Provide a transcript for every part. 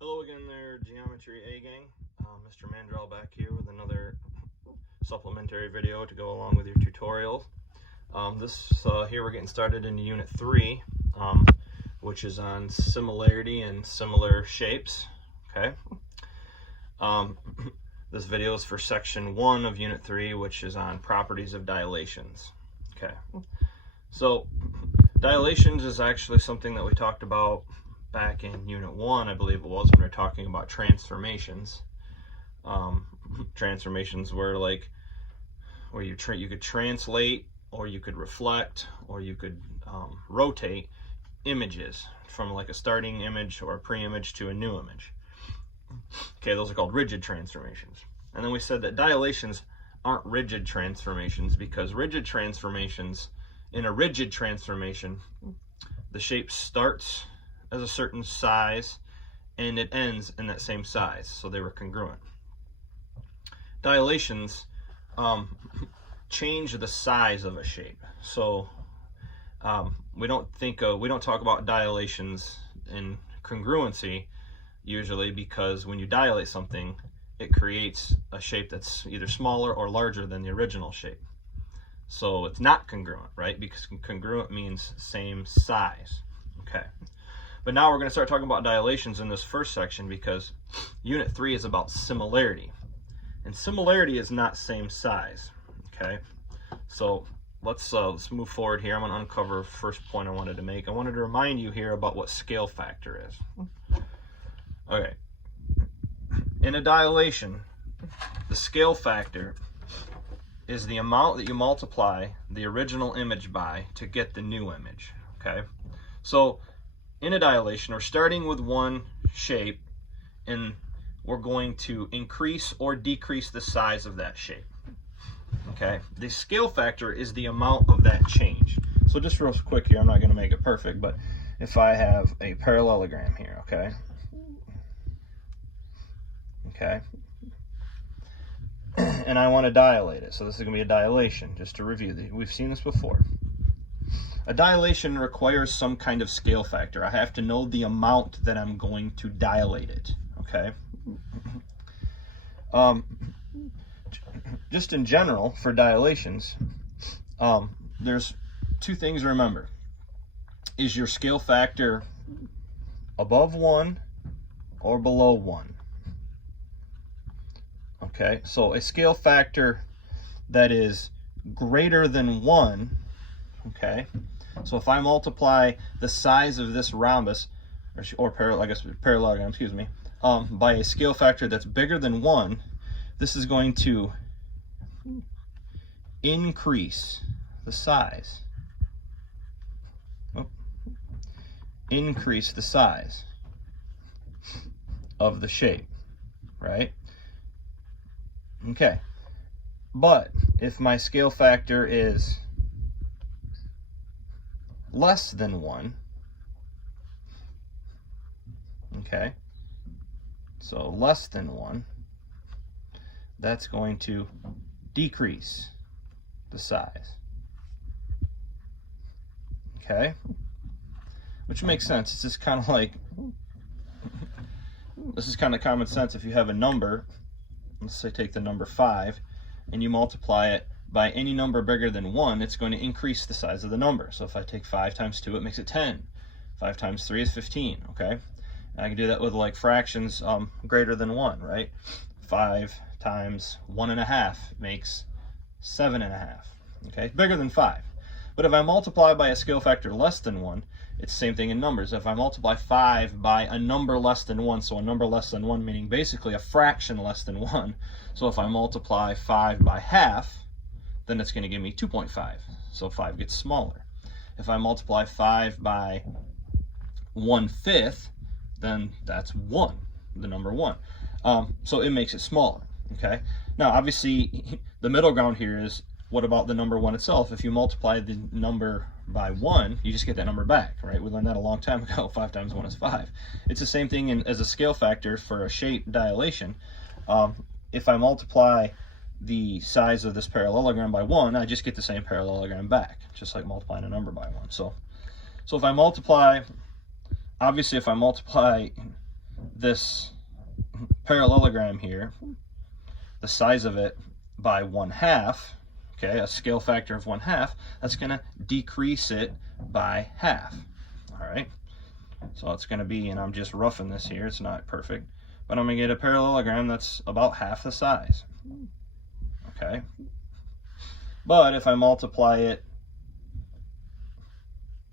Hello again there, Geometry A Gang. Mr. Mandrell back here with another supplementary video to go along with your tutorial. Here we're getting started into Unit 3, which is on similarity and similar shapes. Okay. This video is for Section 1 of Unit 3, which is on properties of dilations. Okay. So, dilations is actually something that we talked about back in Unit 1, I believe it was, when we were talking about transformations. Transformations were like where you could translate, or you could reflect, or you could rotate images from like a starting image or a pre-image to a new image. Okay, those are called rigid transformations. And then we said that dilations aren't rigid transformations, because rigid transformations, in a rigid transformation, the shape starts as a certain size and it ends in that same size, so they were congruent. Dilations change the size of a shape. So we don't talk about dilations in congruency usually, because when you dilate something, it creates a shape that's either smaller or larger than the original shape. So it's not congruent, right? Because congruent means same size. Okay. But now we're going to start talking about dilations in this first section, because Unit 3 is about similarity. And similarity is not same size. Okay. So let's move forward here. I'm going to uncover the first point I wanted to make. I wanted to remind you here about what scale factor is. Okay. In a dilation, the scale factor is the amount that you multiply the original image by to get the new image. Okay. So in a dilation, we're starting with one shape, and we're going to increase or decrease the size of that shape. Okay. The scale factor is the amount of that change. So just real quick here, I'm not going to make it perfect, but if I have a parallelogram here, okay, and I want to dilate it, so this is going to be a dilation, just to review. We've seen this before. A dilation requires some kind of scale factor. I have to know the amount that I'm going to dilate it, okay? Just in general, for dilations, there's two things to remember. Is your scale factor above 1 or below 1? Okay, so a scale factor that is greater than 1, okay, so if I multiply the size of this rhombus, or parallelogram, excuse me, by a scale factor that's bigger than 1, this is going to increase the size. Increase the size of the shape, right? Okay, but if my scale factor is less than 1, okay, so less than 1, that's going to decrease the size, okay, which makes sense. It's just kind of like, this is kind of common sense. If you have a number, let's say take the number 5, and you multiply it by any number bigger than 1, it's going to increase the size of the number. So if I take 5 times 2, it makes it 10. 5 times 3 is 15, okay? And I can do that with like fractions greater than 1, right? 5 times 1.5 makes 7.5, okay? Bigger than 5. But if I multiply by a scale factor less than 1, it's the same thing in numbers. If I multiply 5 by a number less than 1, so a number less than 1 meaning basically a fraction less than 1, so if I multiply 5 by half, then it's going to give me 2.5, so 5 gets smaller. If I multiply 5 by 1/5, then that's 1, the number 1. So it makes it smaller, okay? Now, obviously, the middle ground here is, what about the number 1 itself? If you multiply the number by 1, you just get that number back, right? We learned that a long time ago. 5 times 1 is 5. It's the same thing as a scale factor for a shape dilation. If I multiply the size of this parallelogram by 1, I just get the same parallelogram back, just like multiplying a number by 1. So if I multiply, obviously if I multiply this parallelogram here, the size of it, by 1/2, okay, a scale factor of 1/2, that's going to decrease it by half. All right, so it's going to be, and I'm just roughing this here, it's not perfect, but I'm going to get a parallelogram that's about half the size. Okay, but if I multiply it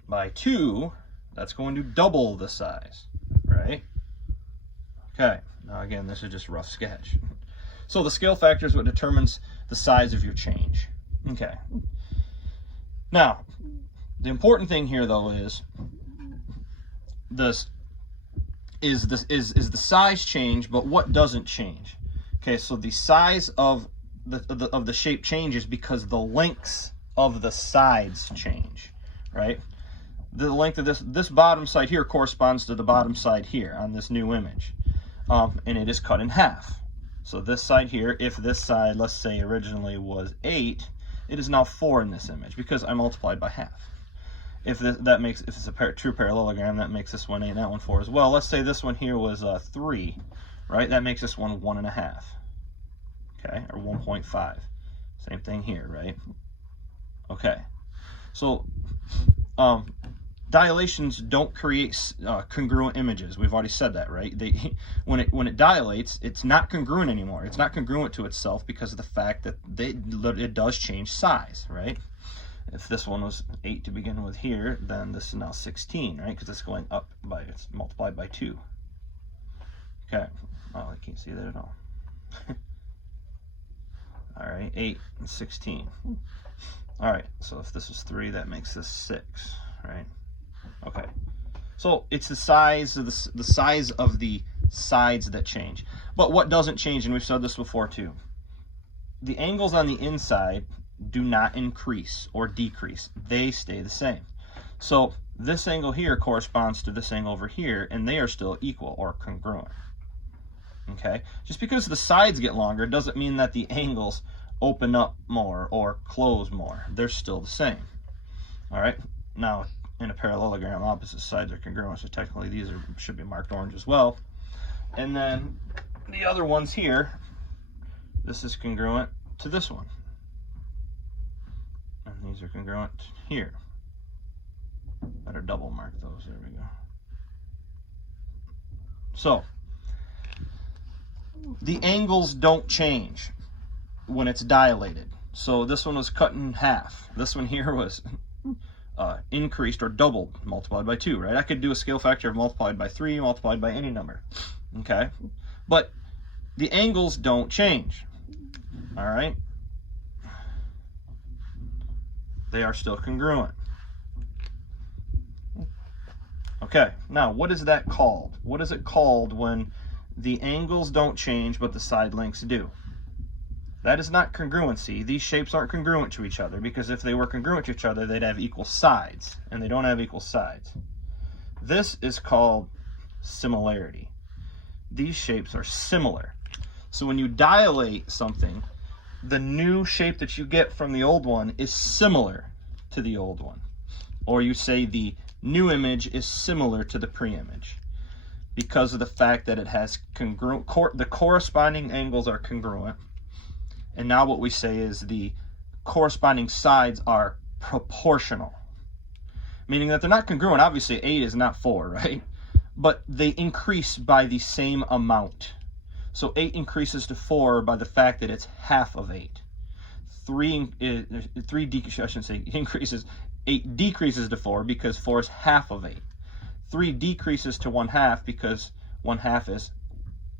by 2, that's going to double the size, right? Okay, now again, this is just a rough sketch. So the scale factor is what determines the size of your change. Okay. Now, the important thing here, though, is the size change, but what doesn't change? Okay, so the size of the shape changes because the lengths of the sides change, right? The length of this bottom side here corresponds to the bottom side here on this new image, and it is cut in half. So this side here, if this side, let's say originally was 8, it is now 4 in this image because I multiplied by half. If it's a true parallelogram, that makes this one 8 and that one 4 as well. Let's say this one here was 3, right? That makes this one 1.5, okay, or 1.5. Same thing here, right? Okay, so dilations don't create congruent images. We've already said that, right? When it dilates, it's not congruent anymore. It's not congruent to itself because of the fact that it does change size, right? If this one was 8 to begin with here, then this is now 16, right? Because it's going up by, it's multiplied by 2. Okay. Oh, I can't see that at all. All right, 8 and 16. All right, so if this was 3, that makes this 6, right? Okay, so it's the size of the size of the sides that change. But what doesn't change, and we've said this before too, the angles on the inside do not increase or decrease. They stay the same. So this angle here corresponds to this angle over here, and they are still equal or congruent. Okay, just because the sides get longer doesn't mean that the angles open up more or close more. They're still the same. All right, now in a parallelogram, opposite sides are congruent, so technically these should be marked orange as well. And then the other ones here, this is congruent to this one, and these are congruent here. Better double mark those. There we go. So the angles don't change when it's dilated. So this one was cut in half. This one here was increased or doubled, multiplied by 2, right? I could do a scale factor of multiplied by 3, multiplied by any number, okay? But the angles don't change, all right? They are still congruent. Okay, now what is that called? What is it called when the angles don't change but the side lengths do? That is not congruency. These shapes aren't congruent to each other, because if they were congruent to each other, they'd have equal sides, and they don't have equal sides. This is called similarity. These shapes are similar. So when you dilate something, the new shape that you get from the old one is similar to the old one. Or you say the new image is similar to the pre-image, because of the fact that it has the corresponding angles are congruent. And now what we say is the corresponding sides are proportional, meaning that they're not congruent. Obviously 8 is not 4, right? But they increase by the same amount. So 8 increases to 4 by the fact that it's half of 8. 8 decreases to 4 because 4 is half of 8. 3 decreases to 1/2 because 1/2 is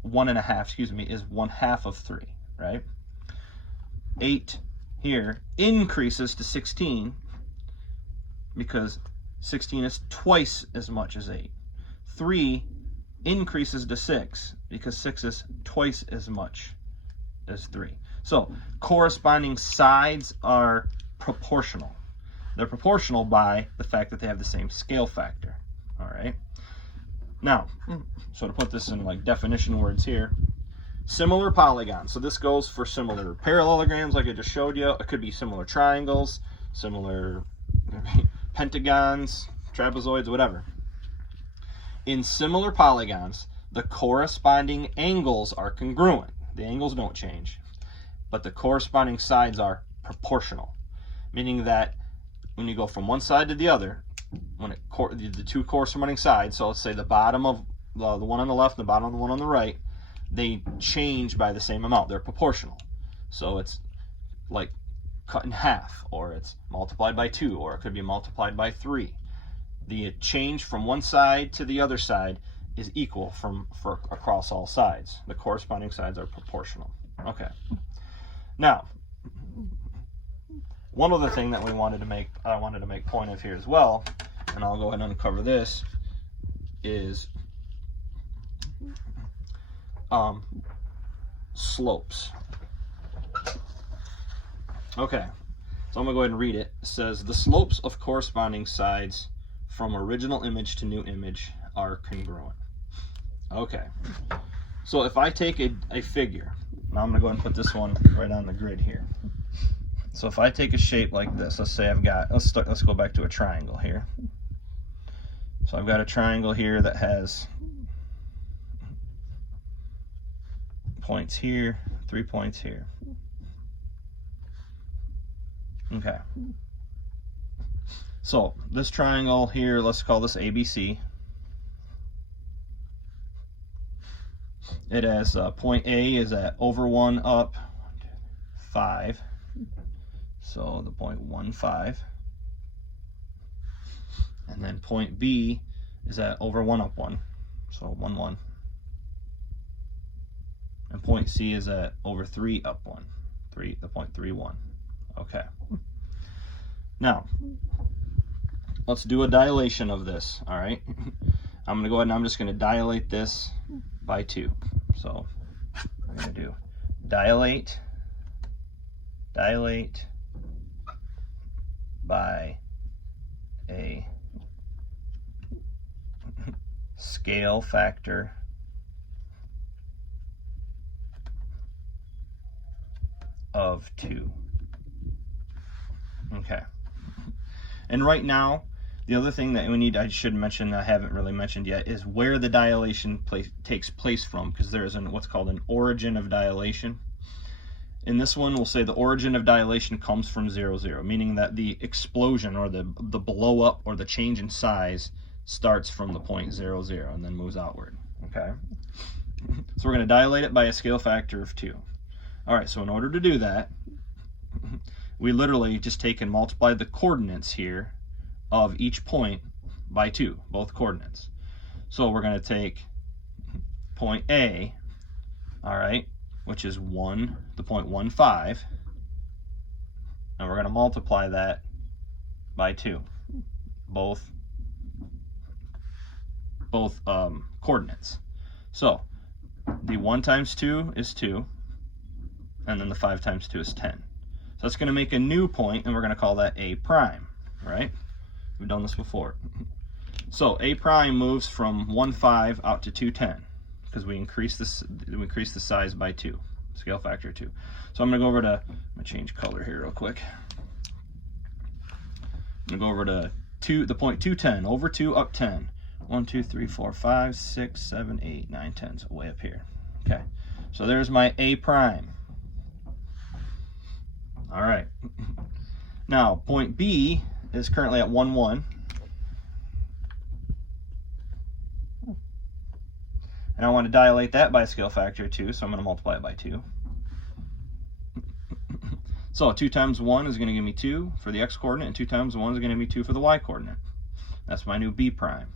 1.5, excuse me, is 1/2 of 3, right? 8 here increases to 16 because 16 is twice as much as 8. 3 increases to 6 because 6 is twice as much as 3. So corresponding sides are proportional. They're proportional by the fact that they have the same scale factor. All right. Now, so to put this in like definition words here, similar polygons. So this goes for similar parallelograms like I just showed you. It could be similar triangles, similar pentagons, trapezoids, whatever. In similar polygons, the corresponding angles are congruent. The angles don't change, but the corresponding sides are proportional, meaning that when you go from one side to the other, when the two corresponding sides, so let's say the bottom of the one on the left and the bottom of the one on the right, they change by the same amount. They're proportional. So it's like cut in half, or it's multiplied by 2, or it could be multiplied by 3. The change from one side to the other side is equal for across all sides. The corresponding sides are proportional. Okay. Now, one other thing that I wanted to make point of here as well, and I'll go ahead and uncover this, is slopes. Okay, so I'm gonna go ahead and read it. It says the slopes of corresponding sides from original image to new image are congruent. Okay, so if I take a figure, now I'm gonna go ahead and put this one right on the grid here. So if I take a shape like this, let's say let's go back to a triangle here. So I've got a triangle here that has points here, 3 points here. Okay. So this triangle here, let's call this ABC. It has point A is at over 1 up 5. So the point 1, 5. And then point B is at over 1 up 1. So 1, 1. And point C is at over 3 up 1. The point 3, 1. Okay. Now, let's do a dilation of this, all right? I'm gonna go ahead and I'm just gonna dilate this by 2. So I'm gonna do dilate by a scale factor of 2. Okay. And right now, the other thing that I should mention that I haven't really mentioned yet is where the dilation takes place from, because there is what's called an origin of dilation. In this one, we'll say the origin of dilation comes from 0, 0, meaning that the explosion or the blow up or the change in size starts from the point 0, 0 and then moves outward. Okay. So we're going to dilate it by a scale factor of 2. All right, so in order to do that, we literally just take and multiply the coordinates here of each point by 2, both coordinates. So we're going to take point A, all right, which is the point 1, 5, and we're going to multiply that by 2, both coordinates. So the 1 times 2 is 2, and then the 5 times 2 is 10. So that's going to make a new point, and we're going to call that A prime, right? We've done this before. So A prime moves from 1, 5 out to 2, 10, because we increase the size by 2, scale factor 2. So I'm going to go over to, I'm going to change color here real quick. I'm going to go over to the point 2, 10, over 2, up 10. 1, 2, 3, 4, 5, 6, 7, 8, 9, 10, so way up here. Okay, so there's my A prime. All right. Now, point B is currently at 1, 1. And I want to dilate that by a scale factor of 2, so I'm going to multiply it by 2. So 2 times 1 is going to give me 2 for the x coordinate, and 2 times 1 is going to be 2 for the y coordinate. That's my new B prime.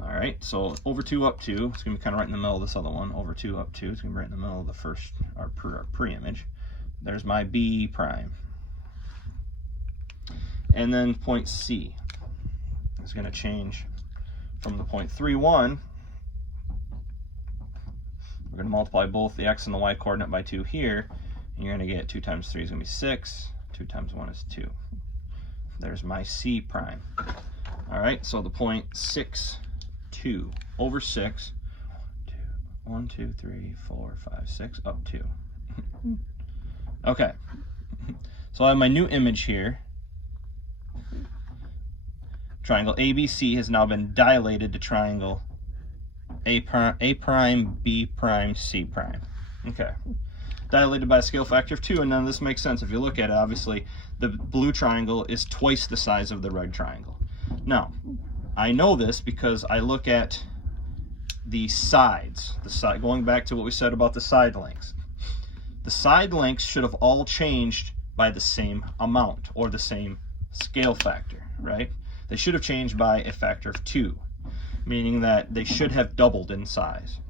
All right, so over 2 up 2, it's going to be kind of right in the middle of this other one. Over 2 up 2, it's going to be right in the middle of the first, our pre-image. There's my B prime. And then point C is going to change from the point 3, 1. We're going to multiply both the x and the y coordinate by 2 here, and you're going to get 2 times 3 is going to be 6. 2 times 1 is 2. There's my C prime. All right, so the point 6, 2 over 6. 1, 2, 3, 4, 5, 6, up 2. Okay, so I have my new image here. Triangle ABC has now been dilated to triangle A prime, B prime, C prime. Okay. Dilated by a scale factor of 2, and none of this makes sense. If you look at it, obviously, the blue triangle is twice the size of the red triangle. Now, I know this because I look at the sides. Going back to what we said about the side lengths. The side lengths should have all changed by the same amount, or the same scale factor, right? They should have changed by a factor of 2, meaning that they should have doubled in size.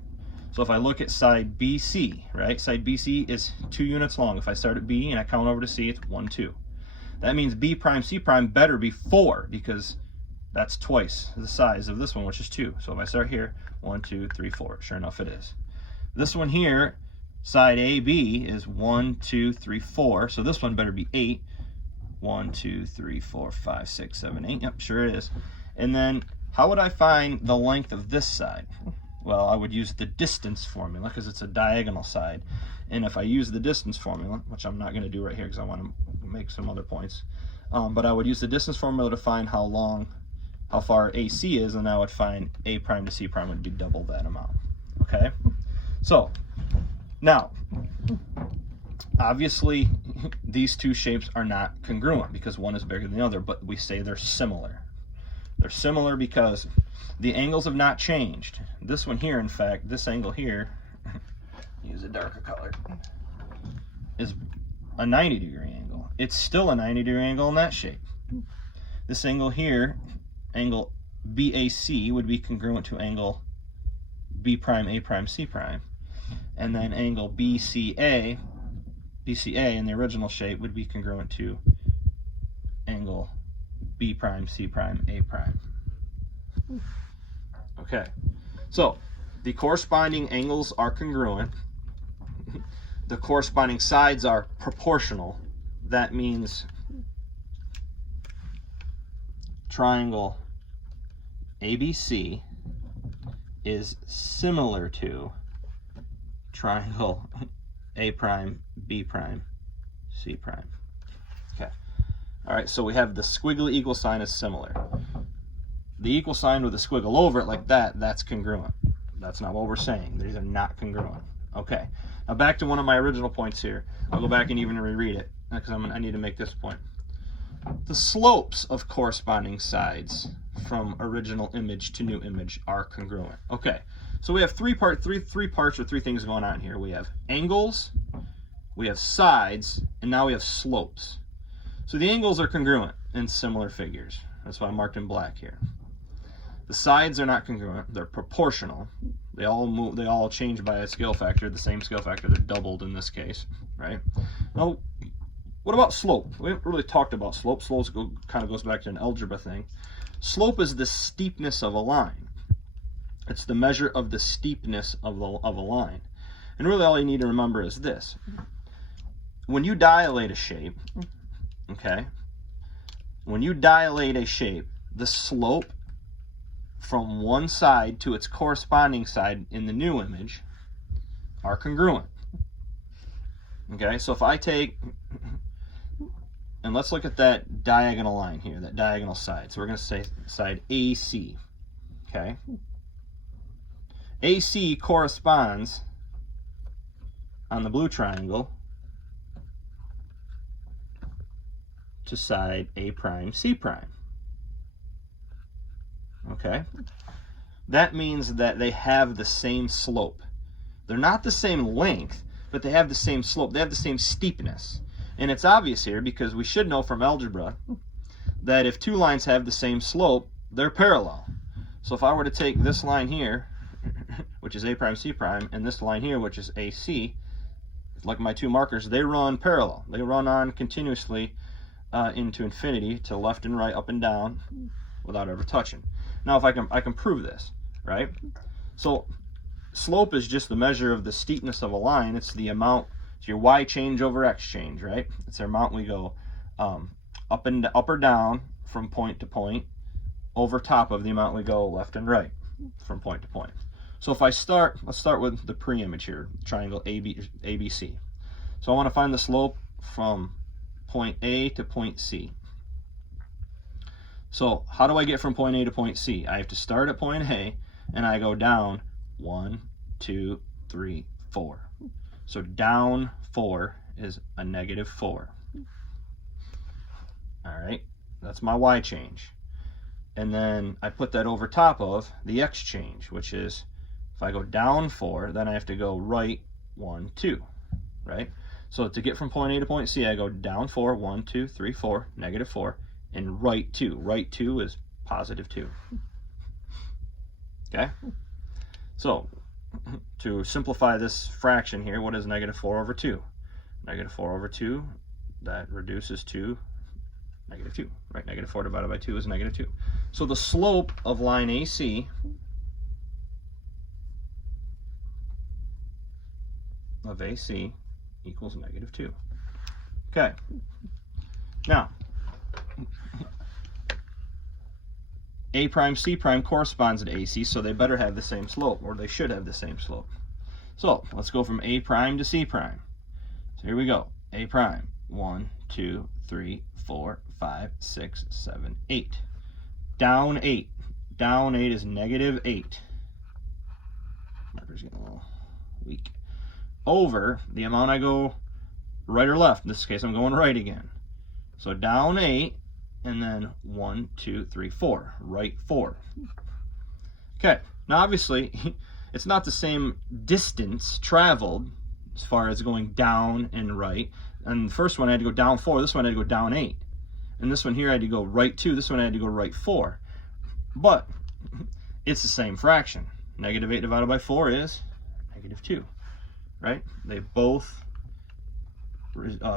So if I look at side BC, right? Side BC is 2 units long. If I start at B and I count over to C, it's 1, 2. That means B prime, C prime better be 4, because that's twice the size of this one, which is 2. So if I start here, 1, 2, 3, 4. Sure enough, it is. This one here, side AB, is 1, 2, 3, 4. So this one better be 8. 1, 2, 3, 4, 5, 6, 7, 8. Yep, sure it is. And then how would I find the length of this side? Well, I would use the distance formula because it's a diagonal side. And if I use the distance formula, which I'm not going to do right here because I want to make some other points, but I would use the distance formula to find how far AC is, and I would find A prime to C prime would be double that amount. Okay? So, now, obviously, these two shapes are not congruent because one is bigger than the other, but we say they're similar. They're similar because the angles have not changed. This one here, in fact, this angle here, use a darker color, is a 90-degree angle. It's still a 90-degree angle in that shape. This angle here, angle BAC, would be congruent to angle B prime, A prime, C prime. And then angle BCA in the original shape would be congruent to angle B prime, C prime, A prime. Okay, so the corresponding angles are congruent. The corresponding sides are proportional. That means triangle ABC is similar to triangle A prime, B prime, C prime. Okay. All right, so we have the squiggly equal sign is similar. The equal sign with a squiggle over it like that, that's congruent. That's not what we're saying. These are not congruent. Okay. Now back to one of my original points here. I'll go back and even reread it because I need to make this point. The slopes of corresponding sides from original image to new image are congruent. Okay. So we have three parts or three things going on here. We have angles, we have sides, and now we have slopes. So the angles are congruent in similar figures. That's why I marked in black here. The sides are not congruent. They're proportional. They all change by a scale factor, the same scale factor. They're doubled in this case, right? Now, what about slope? We haven't really talked about slope. Slope kind of goes back to an algebra thing. Slope is the steepness of a line. It's the measure of the steepness of a line. And really all you need to remember is this. When you dilate a shape, okay, when you dilate a shape, the slope from one side to its corresponding side in the new image are congruent. Okay, so if I take, and let's look at that diagonal line here, that diagonal side. So we're going to say side AC, okay? AC corresponds on the blue triangle to side A prime, C prime. Okay? That means that they have the same slope. They're not the same length, but they have the same slope. They have the same steepness. And it's obvious here because we should know from algebra that if two lines have the same slope, they're parallel. So if I were to take this line here, which is A prime, C prime, and this line here, which is AC, like my two markers, they run parallel. They run on continuously into infinity to left and right, up and down, without ever touching. Now, if I can prove this, right? So slope is just the measure of the steepness of a line. It's the amount, it's your y change over x change, right? It's the amount we go up or down from point to point over top of the amount we go left and right from point to point. So if let's start with the pre-image here, triangle ABC. So I want to find the slope from point A to point C. So how do I get from point A to point C? I have to start at point A and I go down 1, 2, 3, 4. So down 4 is a -4. All right, that's my y change. And then I put that over top of the x change, which is if I go down 4, then I have to go right 1, 2, right? So to get from point A to point C, I go down 4, 1, 2, 3, 4, -4, and right 2. Right 2 is +2. Okay? So to simplify this fraction here, what is -4 over 2? -4 over 2, that reduces to -2, right? -4 divided by 2 is -2. So the slope of line AC equals -2. Okay. Now, A prime, C prime corresponds to AC, so they better have the same slope, or they should have the same slope. So let's go from A prime to C prime. So here we go. A prime, 1, 2, 3, 4, 5, 6, 7, 8. Down 8. Down 8 is -8. Marker's getting a little weak. Over the amount I go right or left. In this case, I'm going right again. So down 8, and then 1, 2, 3, 4. Right 4. Okay, now obviously, it's not the same distance traveled as far as going down and right. And the first one I had to go down 4, this one I had to go down 8. And this one here I had to go right 2, this one I had to go right 4. But it's the same fraction. -8 divided by 4 is -2, right? They both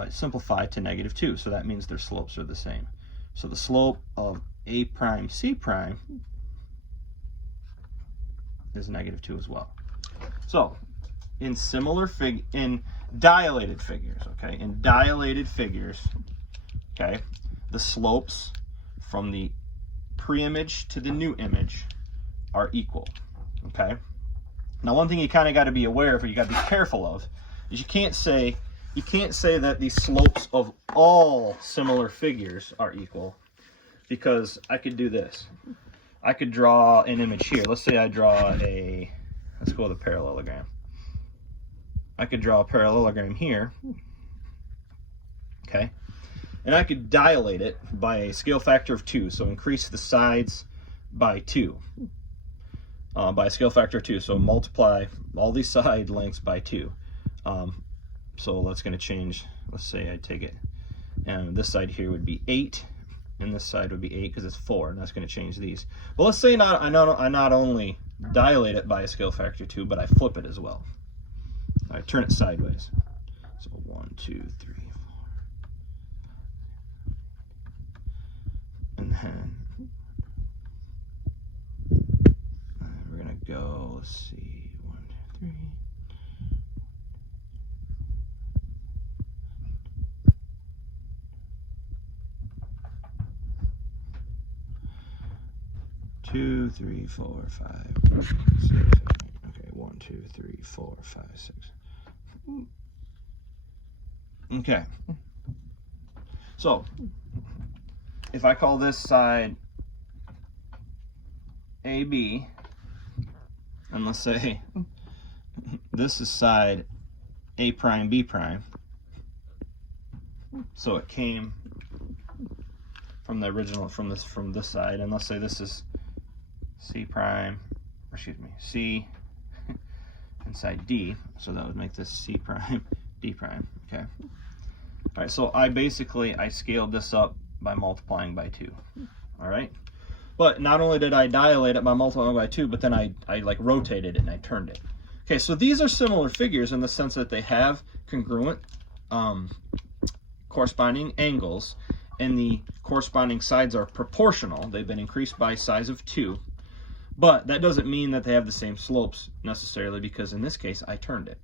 simplify to -2, so that means their slopes are the same. So the slope of A prime C prime is -2 as well. So in dilated figures, okay, okay, the slopes from the pre-image to the new image are equal, okay? Now one thing you kind of got to be aware of, or you got to be careful of, is you can't say that the slopes of all similar figures are equal, because I could do this. I could draw an image here. Let's say I draw let's go with a parallelogram. I could draw a parallelogram here, okay? And I could dilate it by a scale factor of 2, so increase the sides by 2. By a scale factor of 2, so multiply all these side lengths by 2. So that's going to change. Let's say I take it, and this side here would be 8, and this side would be 8 because it's 4, and that's going to change these. But let's say I not only dilate it by a scale factor of 2, but I flip it as well. I turn it sideways. So 1, 2, 3, 4. And then we're going to go, let's see, 1, 2, 3. Two, 3, 4, 5, 6. Okay, 1, 2, 3, 4, 5, 6. Okay. So if I call this side AB, and let's say this is side A prime B prime, so it came from the original, from this side, and let's say this is C prime, or excuse me, C inside D, so that would make this C prime, D prime, okay? All right, so I scaled this up by multiplying by 2, all right? But not only did I dilate it by multiplying by 2, but then I like rotated it and I turned it. Okay, so these are similar figures in the sense that they have congruent corresponding angles, and the corresponding sides are proportional. They've been increased by size of 2. But that doesn't mean that they have the same slopes necessarily, because in this case I turned it.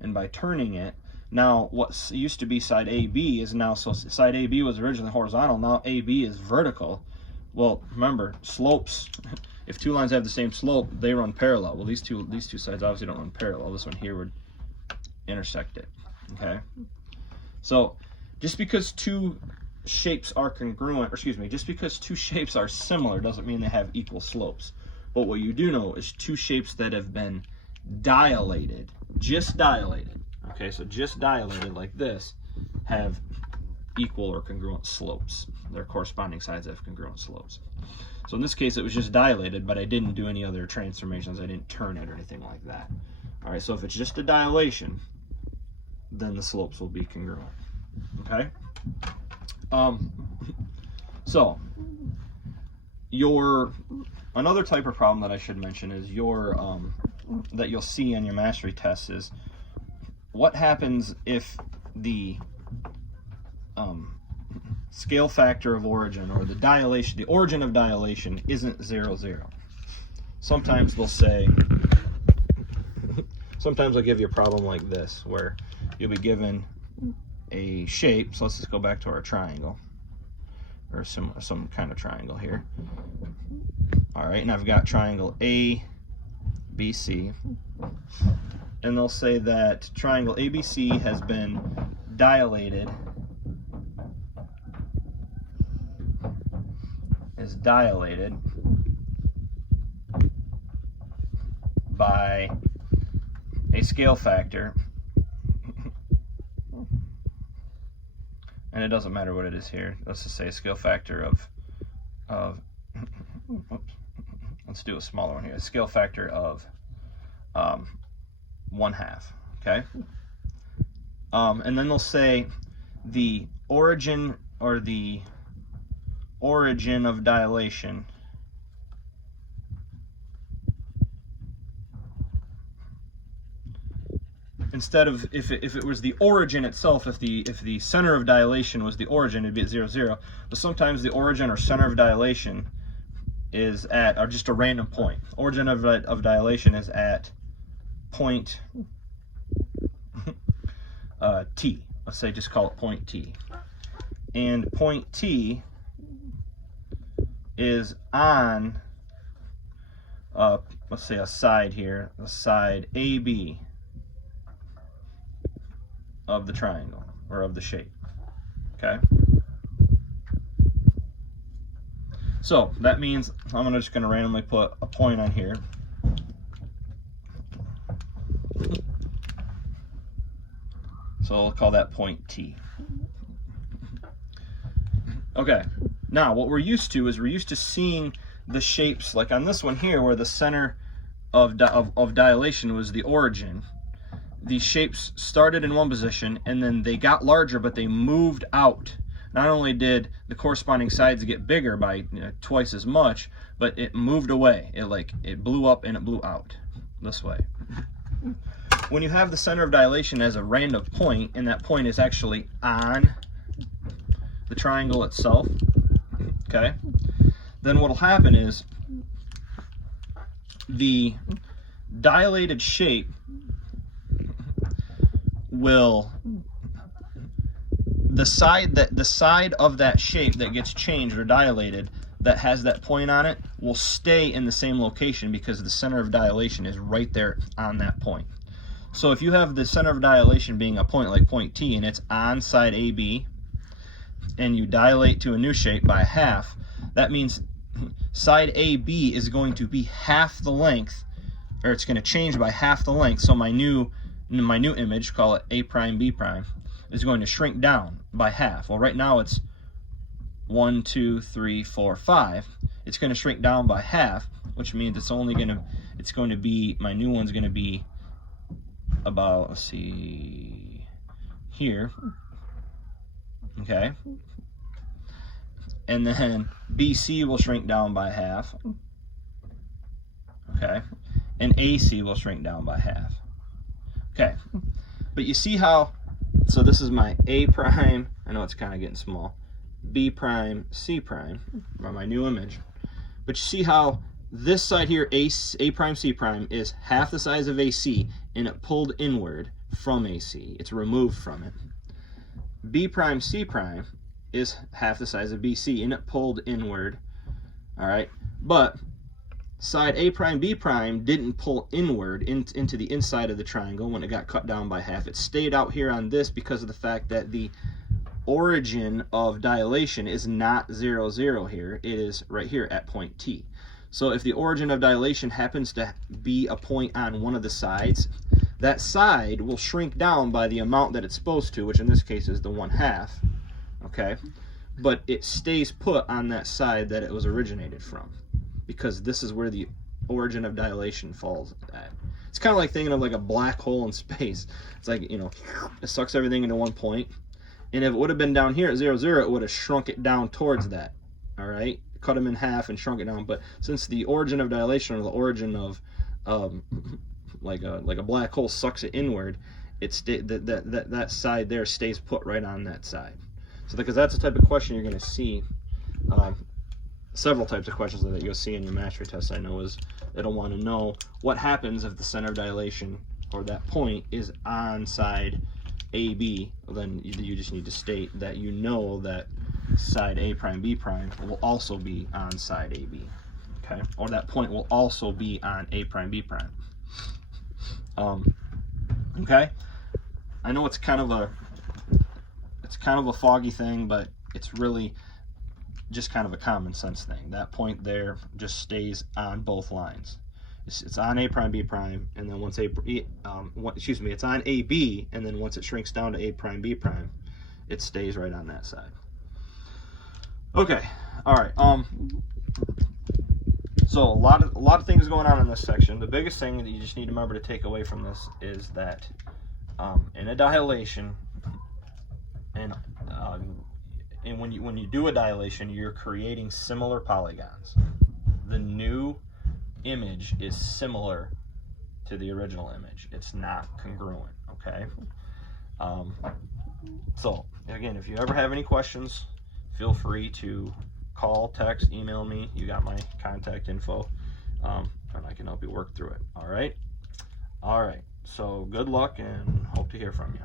And by turning it, now what used to be side AB is now, so side AB was originally horizontal, now AB is vertical. Well, remember, slopes, if two lines have the same slope, they run parallel. Well, these two sides obviously don't run parallel. This one here would intersect it, okay? So just because two shapes are congruent, or excuse me, just because two shapes are similar doesn't mean they have equal slopes. But what you do know is two shapes that have been dilated, just dilated, okay, so just dilated like this, have equal or congruent slopes. Their corresponding sides have congruent slopes. So in this case, it was just dilated, but I didn't do any other transformations. I didn't turn it or anything like that. All right, so if it's just a dilation, then the slopes will be congruent, okay? So another type of problem that I should mention is that you'll see on your mastery tests is what happens if the scale factor of origin, or the origin of dilation isn't 0, 0. Sometimes they'll say, sometimes they'll give you a problem like this, where you'll be given a shape. So let's just go back to our triangle, or some kind of triangle here. All right, and I've got triangle A, B, C, and they'll say that triangle ABC has been dilated by a scale factor, and it doesn't matter what it is here. Let's just say a scale factor of let's do a smaller one here. A scale factor of 1/2. Okay. And then they'll say the origin of dilation instead of, if it was the origin itself, if the center of dilation was the origin, it'd be at 0, 0. But sometimes the origin or center of dilation is at, or just a random point. Origin of dilation is at point T. Let's say just call it point T. And point T is on, let's say a side here, a side AB of the triangle, or of the shape, okay? So that means I'm just going to randomly put a point on here. So I'll call that point T. Okay, now what we're used to is seeing the shapes, like on this one here, where the center of dilation was the origin. These shapes started in one position, and then they got larger, but they moved out. Not only did the corresponding sides get bigger by twice as much, but it moved away. It blew up and it blew out this way. When you have the center of dilation as a random point, and that point is actually on the triangle itself, okay, then what'll happen is the dilated shape will, the side of that shape that gets changed or dilated that has that point on it will stay in the same location, because the center of dilation is right there on that point. So if you have the center of dilation being a point like point T, and it's on side AB, and you dilate to a new shape by 1/2, that means side AB is going to be half the length, or it's going to change by half the length. So my new image, call it A prime B prime, is going to shrink down by 1/2. Well, right now it's 1, 2, 3, 4, 5. It's going to shrink down by 1/2, which means it's going to be, my new one's going to be about, let's see, here, okay, and then BC will shrink down by 1/2, okay, and AC will shrink down by 1/2. Okay, but you see how, so this is my A prime, I know it's kind of getting small, B prime, C prime, or my new image, but you see how this side here, A prime, C prime, is half the size of AC, and it pulled inward from AC, it's removed from it. B prime, C prime is half the size of BC, and it pulled inward, all right, but side A prime, B prime didn't pull inward into the inside of the triangle when it got cut down by 1/2. It stayed out here on this because of the fact that the origin of dilation is not 0, 0 here. It is right here at point T. So if the origin of dilation happens to be a point on one of the sides, that side will shrink down by the amount that it's supposed to, which in this case is the 1/2, okay? But it stays put on that side that it was originated from, because this is where the origin of dilation falls at. It's kind of like thinking of like a black hole in space. It's like, you know, it sucks everything into one point, and if it would have been down here at 0, 0, it would have shrunk it down towards that, all right? Cut them in half and shrunk it down. But since the origin of dilation, or the origin of like a black hole, sucks it inward, that side there stays put right on that side. So because that's the type of question you're going to see, several types of questions that you'll see in your mastery test, I know, is it'll want to know what happens if the center of dilation, or that point, is on side AB. Well, then you just need to state that you know that side A prime B prime will also be on side AB, okay? Or that point will also be on A prime B prime. Okay, I know it's kind of a foggy thing, but it's really just kind of a common sense thing. That point there just stays on both lines. It's on A prime B prime, and then once it's on AB, and then once it shrinks down to A prime B prime, it stays right on that side. Okay, all right. So a lot of things going on in this section. The biggest thing that you just need to remember to take away from this is that in a dilation, and when you do a dilation, you're creating similar polygons. The new image is similar to the original image. It's not congruent. Okay. So again, if you ever have any questions, feel free to call, text, email me. You got my contact info, and I can help you work through it. All right. So good luck, and hope to hear from you.